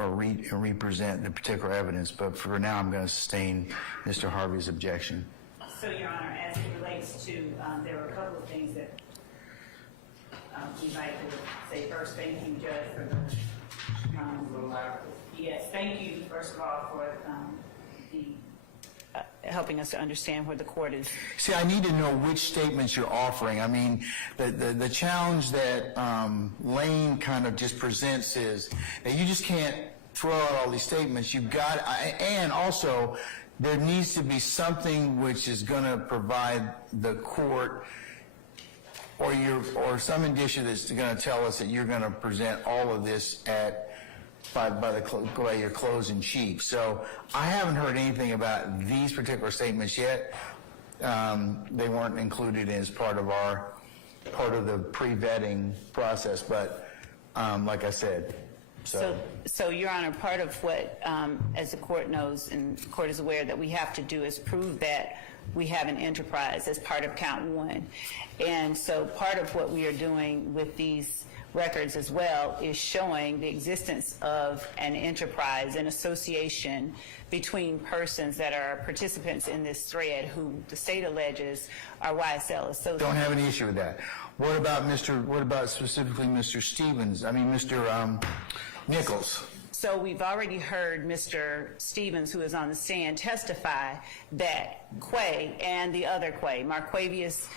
or represent the particular evidence, but for now I'm going to sustain Mr. Harvey's objection. So, Your Honor, as it relates to, there were a couple of things that we'd like to say. First, thank you, Judge, for the, yes, thank you, first of all, for helping us to understand where the court is. See, I need to know which statements you're offering. I mean, the challenge that Lane kind of just presents is that you just can't throw out all these statements. You've got, and also, there needs to be something which is going to provide the court or some indicia that's going to tell us that you're going to present all of this by your closing chief. So I haven't heard anything about these particular statements yet. They weren't included as part of the pre-vetting process, but like I said. So, Your Honor, part of what, as the court knows and the court is aware that we have to do is prove that we have an enterprise as part of count one. And so part of what we are doing with these records as well is showing the existence of an enterprise, an association between persons that are participants in this thread who the state alleges are YSL associates. Don't have any issue with that. What about specifically Mr. Stevens? I mean, Mr. Nichols. So we've already heard Mr. Stevens, who is on the stand, testify that Quay and the other Quay, Marquavious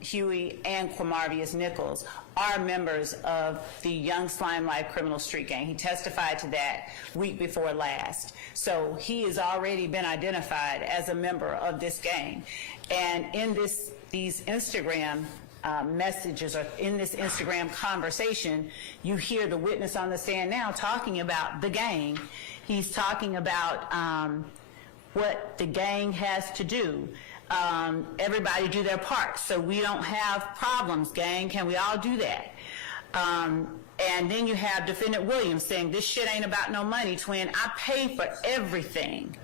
Huey and Quamarvious Nichols, are members of the Young Slime Life criminal street gang. He testified to that week before last. So he has already been identified as a member of this gang. And in these Instagram messages, or in this Instagram conversation, you hear the witness on the stand now talking about the gang. He's talking about what the gang has to do. Everybody do their part so we don't have problems, gang. Can we all do that? And then you have Defendant Williams saying, this shit ain't about no money, twin. I pay for everything.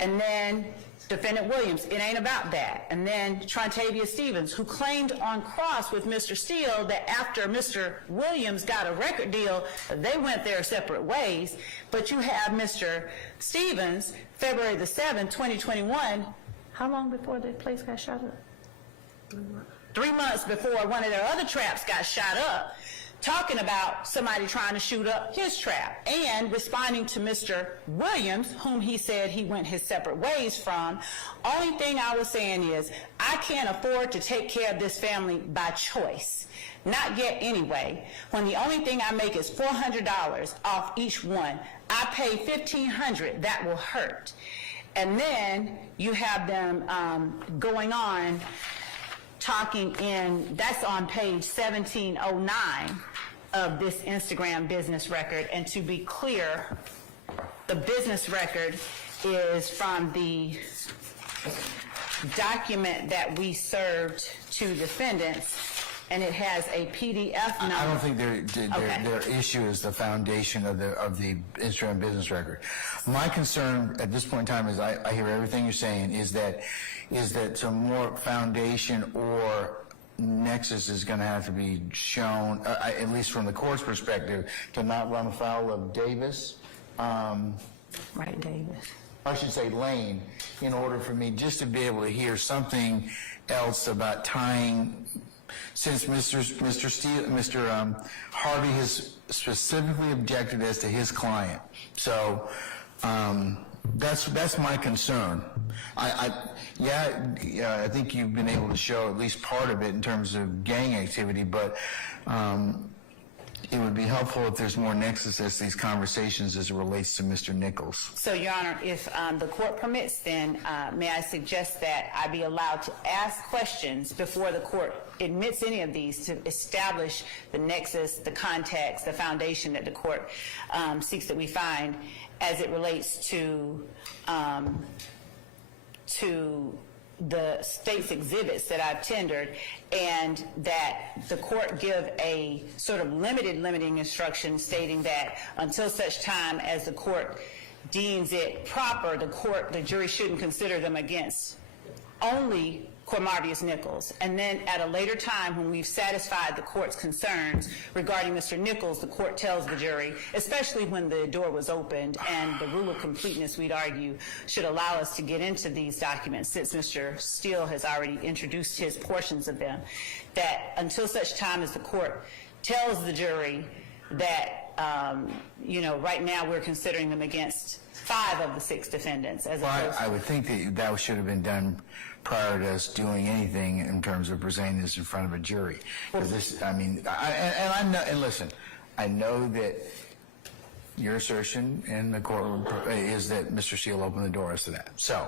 And then Defendant Williams, it ain't about that. And then Trontavious Stevens, who claimed on cross with Mr. Steele that after Mr. Williams got a record deal, they went their separate ways. But you have Mr. Stevens, February the 7th, 2021, how long before the place got shot up? 3 months before one of their other traps got shot up, talking about somebody trying to shoot up his trap and responding to Mr. Williams, whom he said he went his separate ways from. Only thing I was saying is I can't afford to take care of this family by choice. Not yet anyway. When the only thing I make is $400 off each one, I pay $1,500. That will hurt. And then you have them going on talking that's on page 1709 of this Instagram business record. And to be clear, the business record is from the document that we served to defendants, and it has a PDF number. I don't think their issue is the foundation of the Instagram business record. My concern at this point in time is I hear everything you're saying is that some more foundation or nexus is going to have to be shown, at least from the court's perspective, to not run afoul of Davis. Right, Davis. I should say Lane, in order for me just to be able to hear something else about tying. Since Mr. Harvey has specifically objected as to his client, so that's my concern. I think you've been able to show at least part of it in terms of gang activity, but it would be helpful if there's more nexus as these conversations as it relates to Mr. Nichols. So, Your Honor, if the court permits, then may I suggest that I be allowed to ask questions before the court admits any of these to establish the nexus, the context, the foundation that the court seeks that we find as it relates to the state's exhibits that I've tendered, and that the court give a sort of limiting instruction stating that until such time as the court deems it proper, the jury shouldn't consider them against only Quamarvious Nichols. And then at a later time, when we've satisfied the court's concerns regarding Mr. Nichols, the court tells the jury, especially when the door was opened and the rule of completeness, we'd argue, should allow us to get into these documents, since Mr. Steele has already introduced his portions of them, that until such time as the court tells the jury that, right now we're considering them against 5 of the 6 defendants. As Well, I would think that should have been done prior to us doing anything in terms of presenting this in front of a jury. Listen, I know that your assertion in the courtroom is that Mr. Steele opened the door as to that. So,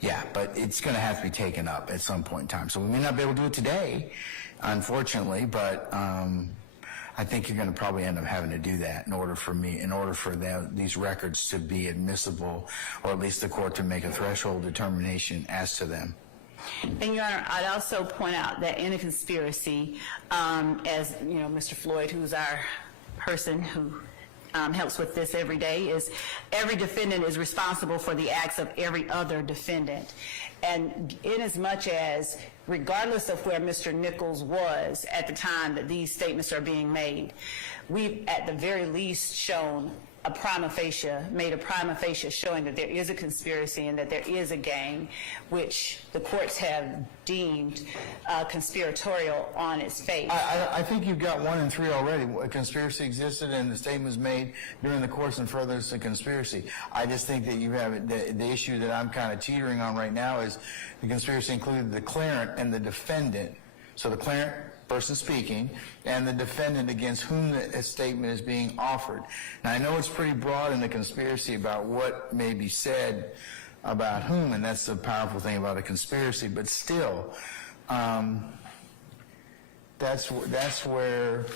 yeah, but it's going to have to be taken up at some point in time. So we may not be able to do it today, unfortunately, but I think you're going to probably end up having to do that in order for these records to be admissible, or at least the court to make a threshold determination as to them. And, Your Honor, I'd also point out that in a conspiracy, as Mr. Floyd, who's our person who helps with this every day, is every defendant is responsible for the acts of every other defendant. And in as much as, regardless of where Mr. Nichols was at the time that these statements are being made, we've at the very least made a prima facie showing that there is a conspiracy and that there is a gang, which the courts have deemed conspiratorial on its face. I think you've got 1 and 3 already. A conspiracy existed and the statement was made during the course and furtherance of conspiracy. I just think that you have the issue that I'm kind of teetering on right now is the conspiracy included the declarant and the defendant. So the declarant, person speaking, and the defendant against whom the statement is being offered. Now, I know it's pretty broad in the conspiracy about what may be said about whom, and that's the powerful thing about a conspiracy, but still, that's where,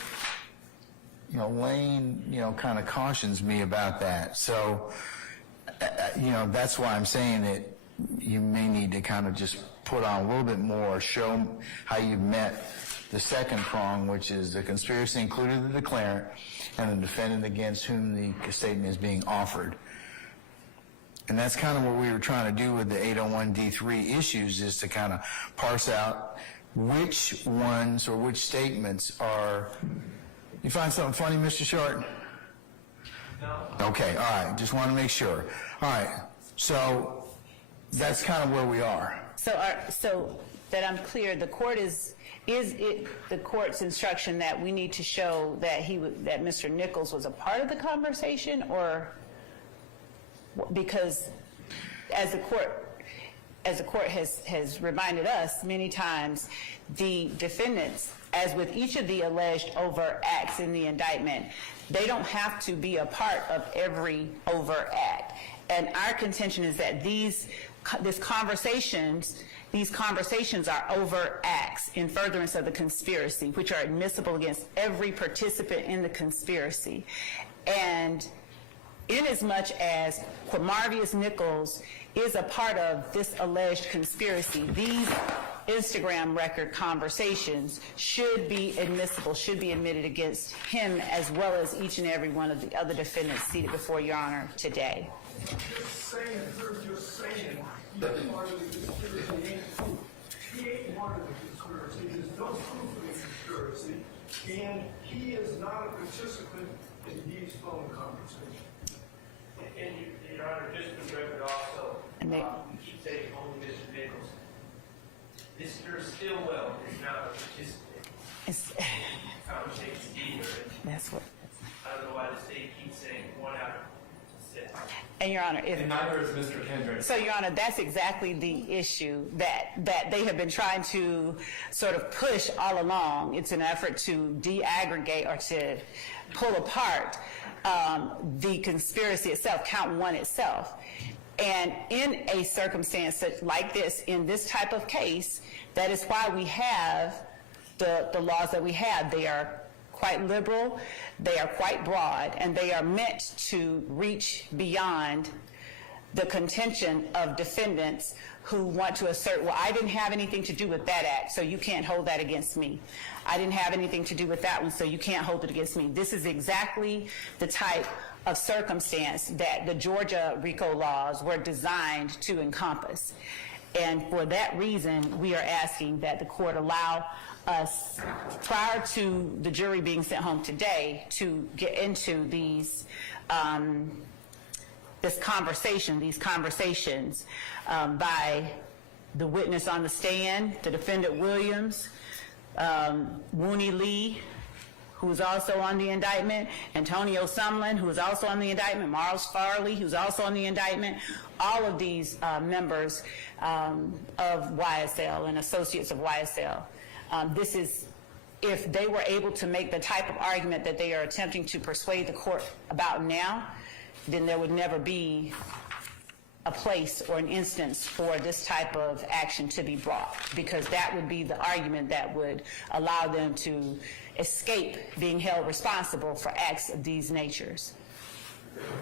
Wayne, kind of cautions me about that. So, that's why I'm saying that you may need to kind of just put on a little bit more, show how you've met the second prong, which is the conspiracy included the declarant and the defendant against whom the statement is being offered. And that's kind of what we were trying to do with the 801D3 issues, is to kind of parse out which ones or which statements are... You find something funny, Mr. Short? No. Okay, all right. Just want to make sure. All right. So that's kind of where we are. So that I'm clear, the court is it the court's instruction that we need to show that that Mr. Nichols was a part of the conversation, or because as the court has reminded us many times, the defendants, as with each of the alleged overt acts in the indictment, they don't have to be a part of every overt act. And our contention is that these conversations are overt acts in furtherance of the conspiracy, which are admissible against every participant in the conspiracy. And inasmuch as Quamarvious Nichols is a part of this alleged conspiracy, these Instagram record conversations should be admissible, should be admitted against him, as well as each and every one of the other defendants seated before Your Honor today. You're saying that part of the conspiracy ain't proof. He ain't part of the conspiracy. There's no proof of the conspiracy, and he is not a participant in these phone conversations. And Your Honor, just for the record also, you keep saying only Mr. Nichols. Mr. Stillwell is not a participant. Conversations either. That's what. I don't know why the state keeps saying 1 out of 6. And Your Honor, and neither is Mr. Kendrick. So Your Honor, that's exactly the issue that they have been trying to sort of push all along. It's an effort to de-aggregate or to pull apart the conspiracy itself, count 1 itself. And in a circumstance like this, in this type of case, that is why we have the laws that we have. They are quite liberal, they are quite broad, and they are meant to reach beyond the contention of defendants who want to assert, well, I didn't have anything to do with that act, so you can't hold that against me. I didn't have anything to do with that one, so you can't hold it against me. This is exactly the type of circumstance that the Georgia RICO laws were designed to encompass. And for that reason, we are asking that the court allow us, prior to the jury being sent home today, to get into these these conversations by the witness on the stand, the defendant Williams, Wooney Lee, who's also on the indictment, Antonio Sumlin, who is also on the indictment, Marls Farley, who's also on the indictment, all of these members of YSL and associates of YSL. This is, if they were able to make the type of argument that they are attempting to persuade the court about now, then there would never be a place or an instance for this type of action to be brought, because that would be the argument that would allow them to escape being held responsible for acts of these natures.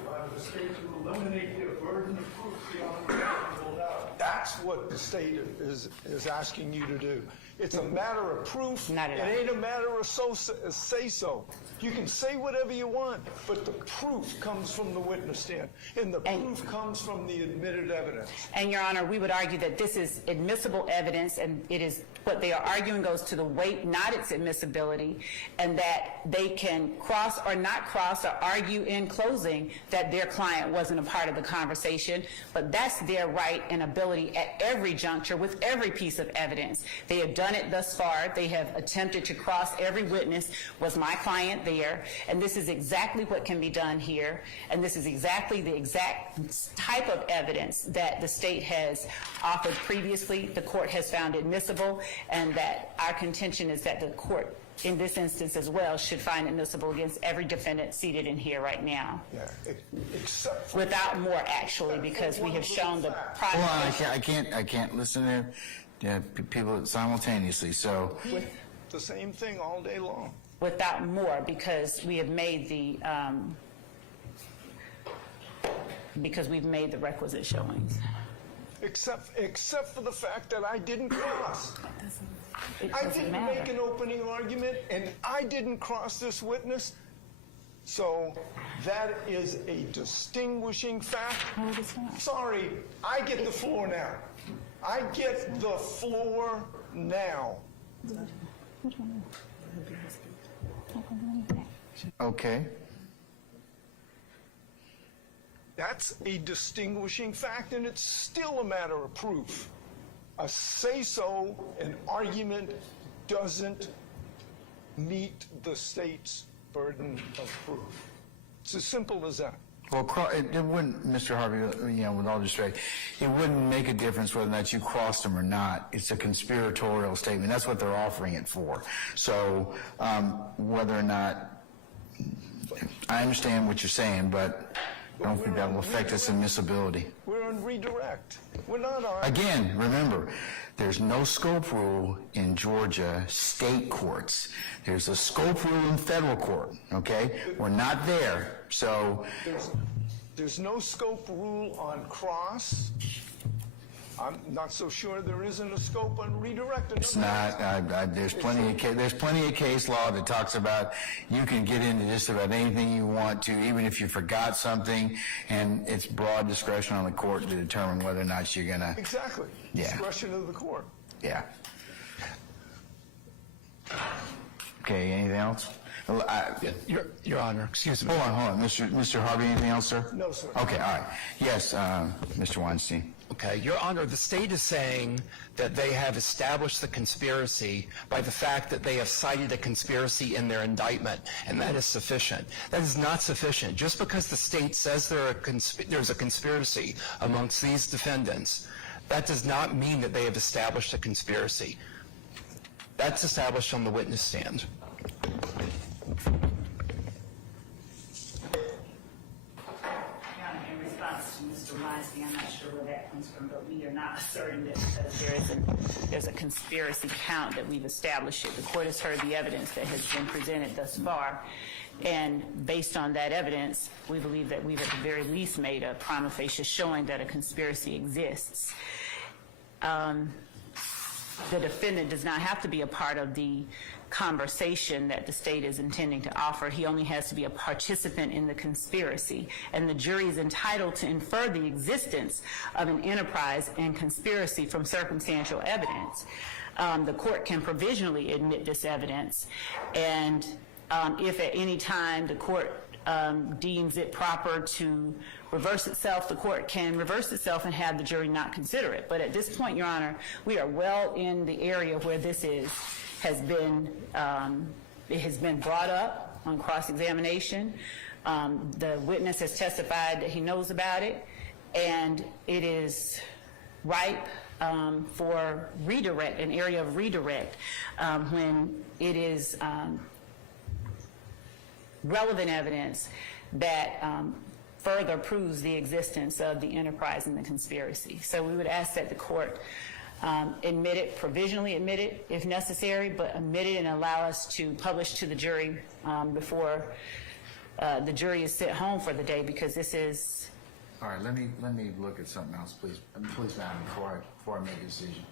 Allow the state to eliminate their burden of proof beyond a reasonable doubt. That's what the state is asking you to do. It's a matter of proof. Not at all. It ain't a matter of say-so. You can say whatever you want, but the proof comes from the witness stand, and the proof comes from the admitted evidence. And, Your Honor, we would argue that this is admissible evidence, and it is what they are arguing goes to the weight, not its admissibility, and that they can cross or not cross or argue in closing that their client wasn't a part of the conversation, but that's their right and ability at every juncture with every piece of evidence. They have done it thus far. They have attempted to cross every witness. Was my client there? And this is exactly what can be done here, and this is exactly the exact type of evidence that the state has offered previously. The court has found admissible, and that our contention is that the court, in this instance as well, should find admissible against every defendant seated in here right now. Yeah, except for Without more, actually, because we have shown the Hold on, I can't listen to people simultaneously, so. the same thing all day long. without more, because we have made the requisite showings. Except for the fact that I didn't cross. It I doesn't didn't matter. make an opening argument, and I didn't cross this witness. So that is a distinguishing fact. No, it is not. Sorry, I get the floor now. I get the floor now. Okay. That's a distinguishing fact, and it's still a matter of proof. A say-so, an argument, doesn't meet the state's burden of proof. It's as simple as that. Well, it wouldn't, Mr. Harvey, with all due respect, it wouldn't make a difference whether or not you crossed them or not. It's a conspiratorial statement. That's what they're offering it for. So whether or not, I understand what you're saying, but I don't think that will affect its admissibility. We're on redirect. We're not on... Again, remember, there's no scope rule in Georgia state courts. There's a scope rule in federal court, okay? We're not there, so... There's no scope rule on cross. I'm not so sure there isn't a scope on redirect. It's not. There's plenty of case law that talks about you can get into just about anything you want to, even if you forgot something, and it's broad discretion on the court to determine whether or not you're gonna. Exactly. Yeah. Discretion of the court. Yeah. Okay. Anything else? Your Honor, excuse me. Hold on, Mr. Harvey. Anything else, sir? No, sir. Okay. All right. Yes, Mr. Weinstein. Okay, Your Honor, the state is saying that they have established the conspiracy by the fact that they have cited a conspiracy in their indictment, and that is sufficient. That is not sufficient. Just because the state says there's a conspiracy amongst these defendants, that does not mean that they have established a conspiracy. That's established on the witness stand. In response to Mr. Weinstein, I'm not sure where that comes from, but we are not asserting that because there's a conspiracy count that we've established it. The court has heard the evidence that has been presented thus far, and based on that evidence, we believe that we've at the very least made a prima facie showing that a conspiracy exists. The defendant does not have to be a part of the conversation that the state is intending to offer. He only has to be a participant in the conspiracy, and the jury is entitled to infer the existence of an enterprise and conspiracy from circumstantial evidence. The court can provisionally admit this evidence, and if at any time the court deems it proper to reverse itself, the court can reverse itself and have the jury not consider it. But at this point, Your Honor, we are well in the area where this has been brought up on cross-examination. The witness has testified that he knows about it, and it is ripe for redirect, an area of redirect, when it is relevant evidence that further proves the existence of the enterprise and the conspiracy. So we would ask that the court admit it, provisionally admit it if necessary, but admit it and allow us to publish to the jury before the jury is sent home for the day, because this is... All right, let me look at something else, please. Please, madam, before I make a decision.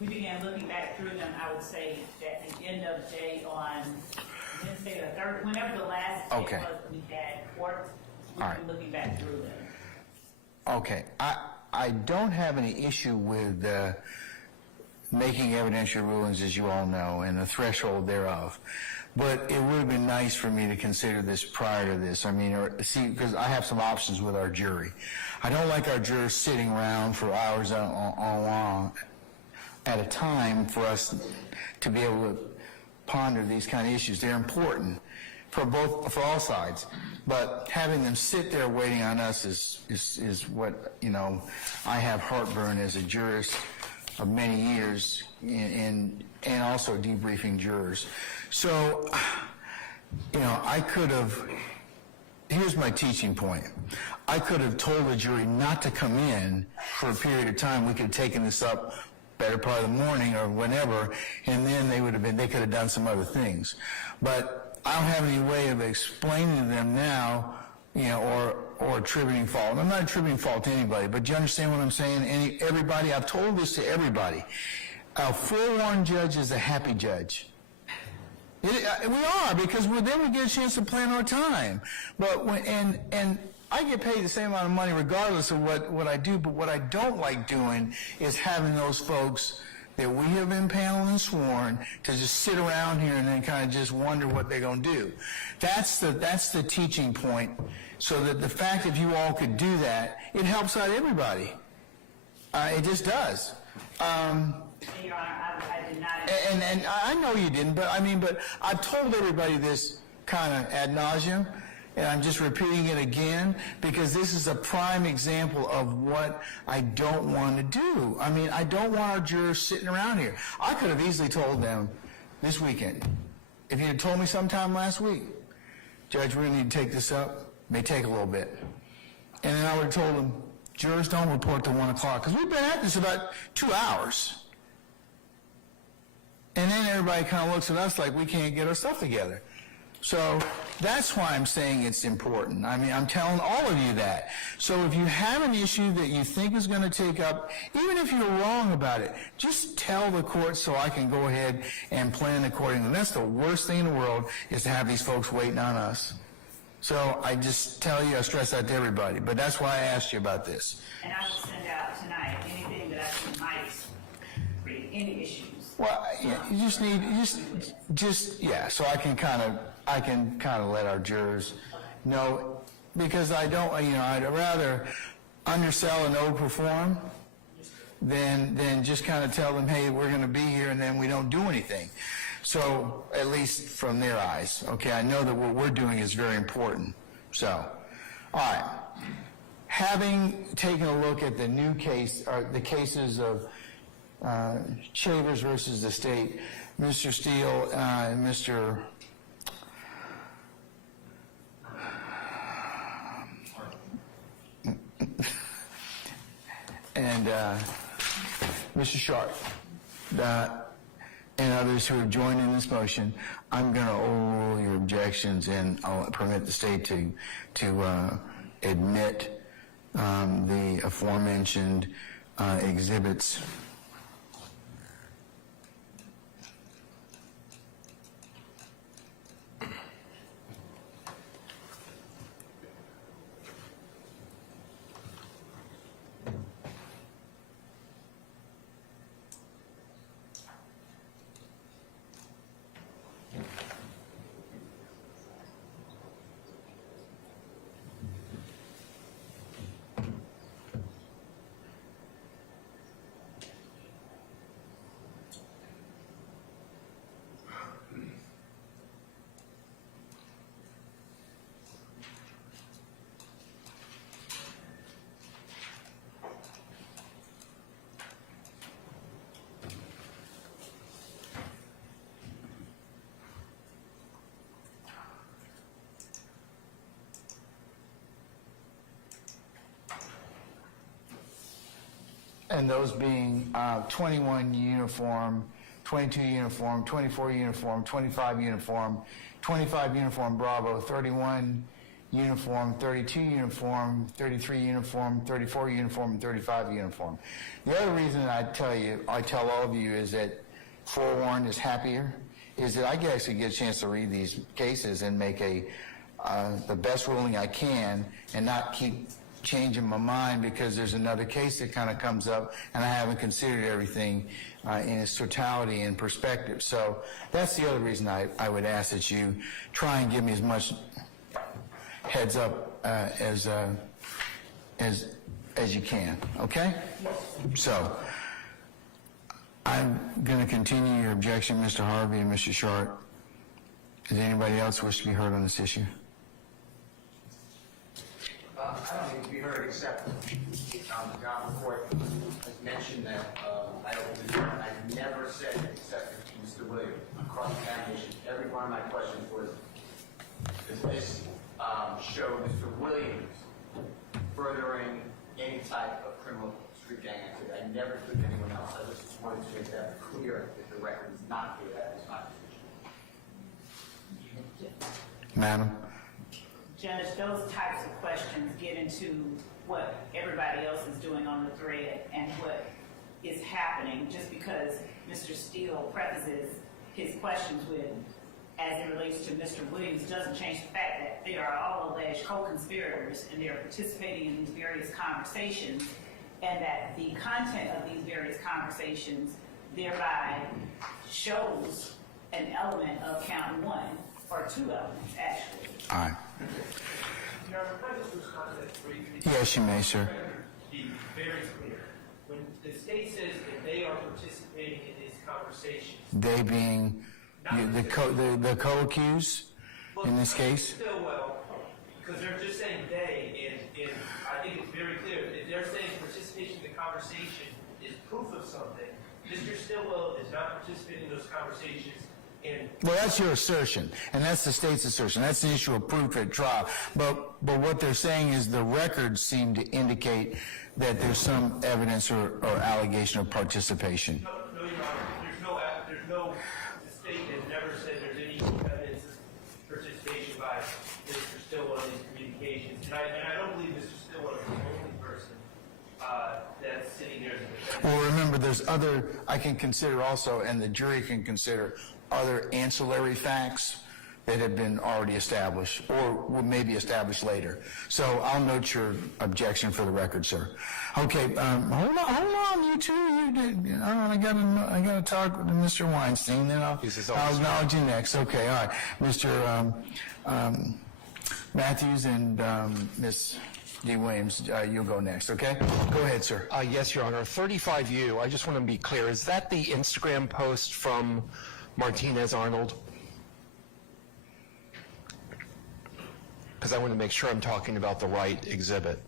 We began looking back through them, I would say, at the end of the day on Wednesday or Thursday, whenever the last day Okay. was we had court, we've All right. been looking back through them. Okay, I don't have any issue with making evidentiary rulings, as you all know, and the threshold thereof. But it would have been nice for me to consider this prior to this. I mean, because I have some options with our jury. I don't like our jurors sitting around for hours on at a time for us to be able to ponder these kind of issues. They're important for all sides. But having them sit there waiting on us is what, I have heartburn as a jurist of many years and also debriefing jurors. So, I could have, here's my teaching point. I could have told the jury not to come in for a period of time. We could have taken this up better part of the morning or whenever, and then they could have done some other things. But I don't have any way of explaining to them now, or attributing fault. I'm not attributing fault to anybody, but do you understand what I'm saying? Everybody, I've told this to everybody. A forewarned judge is a happy judge. We are, because then we get a chance to plan our time. But and I get paid the same amount of money regardless of what I do, but what I don't like doing is having those folks that we have impaneled and sworn to just sit around here and then kind of just wonder what they're going to do. That's the teaching point, so that the fact that you all could do that, it helps out everybody. It just does. Your Honor, I did not... And I know you didn't, but I've told everybody this kind of ad nauseum, and I'm just repeating it again because this is a prime example of what I don't want to do. I don't want our jurors sitting around here. I could have easily told them this weekend. If you had told me sometime last week, Judge, we're going to need to take this up. It may take a little bit. And then I would have told them, jurors don't report till 1 o'clock, because we've been at this about 2 hours. And then everybody kind of looks at us like we can't get our stuff together. So that's why I'm saying it's important. I'm telling all of you that. So if you have an issue that you think is going to take up, even if you're wrong about it, just tell the court so I can go ahead and plan accordingly. That's the worst thing in the world, is to have these folks waiting on us. So I just tell you, I stress that to everybody. But that's why I asked you about this. And I will send out tonight anything that I think might create any issues. Well, yeah, you just need, so I can kind of let our jurors know, because I don't, I'd rather undersell and overperform than just kind of tell them, hey, we're going to be here, and then we don't do anything. So, at least from their eyes, okay, I know that what we're doing is very important. So, all right. Having taken a look at the new case, or the cases of Chavers versus the state, Mr. Steele and Mr. and And Mr. Sharp, and others who have joined in this motion, I'm going to overrule your objections, and I'll permit the state to admit the aforementioned exhibits. And those being 21 uniform, 22 uniform, 24 uniform, 25 uniform, 25 uniform Bravo, 31 uniform, 32 uniform, 33 uniform, 34 uniform, and 35 uniform. The other reason I tell all of you is that forewarned is happier, is that I can actually get a chance to read these cases and make the best ruling I can and not keep changing my mind because there's another case that kind of comes up and I haven't considered everything in its totality and perspective. So that's the other reason I would ask that you try and give me as much heads up as you can, okay? So I'm going to continue your objection, Mr. Harvey and Mr. Sharp. Does anybody else wish to be heard on this issue? I don't need to be heard except the Honorable Court has mentioned that I never said except Mr. Williams on cross-examination. Every one of my questions was, does this show Mr. Williams furthering any type of criminal street gang activity? I never took anyone else. I just wanted to make that clear if the record is not clear. That is my position. Madam? Judge, those types of questions get into what everybody else is doing on the thread and what is happening. Just because Mr. Steele prefaces his questions with, as it relates to Mr. Williams, doesn't change the fact that they are all alleged co-conspirators and they are participating in these various conversations, and that the content of these various conversations thereby shows an element of count one, or two elements, actually. All right. Your Honor, can I just respond to that briefly? Yes, you may, sir. Be very clear. When the state says that they are participating in these conversations, They being the co-accused in this case? Still well, because they're just saying they, and I think it's very clear. If they're saying participation in the conversation is proof of something, Mr. Stillwell is not participating in those conversations. Well, that's your assertion, and that's the state's assertion. That's the issue of proof at trial. But what they're saying is the records seem to indicate that there's some evidence or allegation of participation. No, Your Honor. The state has never said there's any evidence of participation by Mr. Stillwell in these communications. And I don't believe Mr. Stillwell is the only person that's sitting there as a defendant. Well, remember, there's other, I can consider also, and the jury can consider other ancillary facts that have been already established or will maybe established later. So I'll note your objection for the record, sir. Okay, hold on, you two. I gotta talk to Mr. Weinstein, then I'll acknowledge you next. Okay, all right, Mr. Matthews and Ms. D. Williams, you'll go next. Okay, go ahead, sir. Yes, Your Honor. 35U. I just want to be clear. Is that the Instagram post from Martinez Arnold? Because I want to make sure I'm talking about the right exhibit.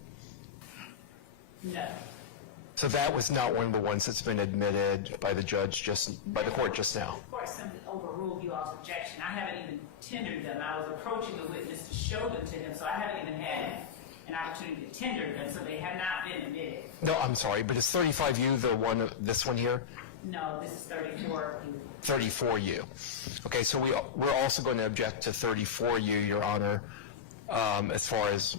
No. So that was not one of the ones that's been admitted by the judge by the court just now. Of course, simply overruled you all's objection. I haven't even tendered them. I was approaching the witness to show them to him, so I haven't even had an opportunity to tender them, so they have not been admitted. No, I'm sorry, but is 35U the one, this one here? No, this is 34. 34U. Okay, so we're also going to object to 34U, Your Honor, as far as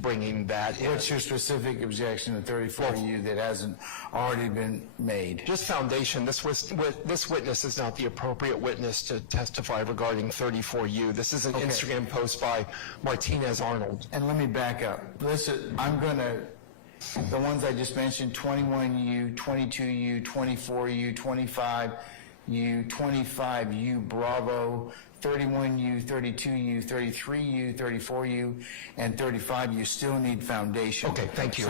bringing that in. What's your specific objection to 34U that hasn't already been made? Just foundation, this witness is not the appropriate witness to testify regarding 34U. This is an Instagram post by Martinez Arnold. And let me back up. Listen, the ones I just mentioned, 21U, 22U, 24U, 25U, 25U Bravo, 31U, 32U, 33U, 34U, and 35U still need foundation. Okay, thank you.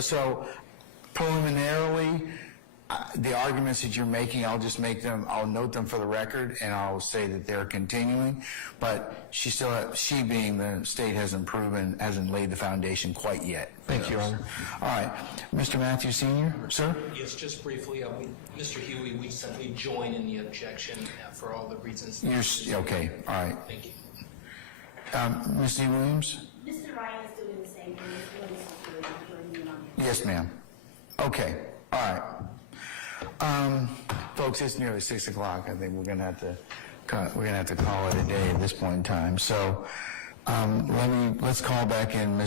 So preliminarily, the arguments that you're making, I'll just make them, I'll note them for the record, and I'll say that they're continuing, but she being the state hasn't laid the foundation quite yet. Thank you, Your Honor. All right, Mr. Matthews Sr., sir? Yes, just briefly, Mr. Huey, we simply join in the objection for all the reasons. Okay, all right. Thank you. Ms. D. Williams? Mr. Ryan is doing the same thing. He's doing something. Yes, ma'am. Okay, all right. Folks, it's nearly 6 o'clock. I think we're gonna have to call it a day at this point in time. So let's call back in Ms.